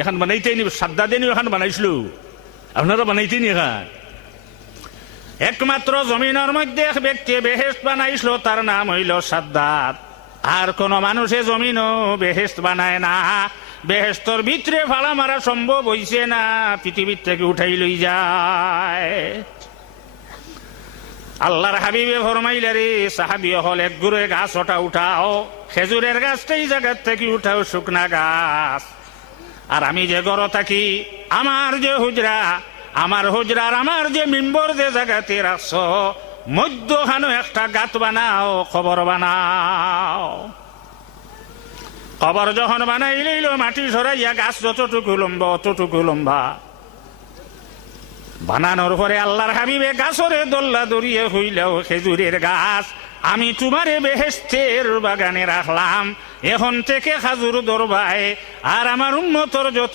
এখন বানাইতেই নি, সাদ্দা দেনি এখন বানাইছিল, আপনারা বানাইতেই নি। এখন একমাত্র জমিনের মধ্যে এক ব্যক্তি বেহেশত বানাইছিল, তার নাম হইল সাদ্দাত। আর কোন মানুষে জমিনও বেহেশত বানায় না। বেহেশতর ভিতরে ফালা মারা সম্ভব হইছে না, পৃথিবীর থেকে উঠাই লই যায়। আল্লাহর হাবিবে ফরমাইলে রে সাহাবী হল, এক গুড়ে গাছ ওটা উঠাও, খেজুরের গাছটাই জায়গার থেকে উঠাও, শুকনা গাছ। আর আমি যে ঘর থাকি, আমার যে হুজরা, আমার হুজরার আমার যে মিম্বর যে জায়গাতে রাখছ, মধ্যখানে একটা গাত বানাও, কবর বানাও। কবর যখন বানাই লইল, মাটি সরাইয়া গাছ যতটুকু লম্বা অতটুকু লম্বা বানানোর পরে আল্লাহর হাবিবে গাছরে দোল্লা দড়িয়ে হইলেও খেজুরের গাছ, আমি তোমারে বেহেশতের বাগানে রাখলাম, এখন থেকে খাজুর দরবায়। আর আমার উম্মতর যত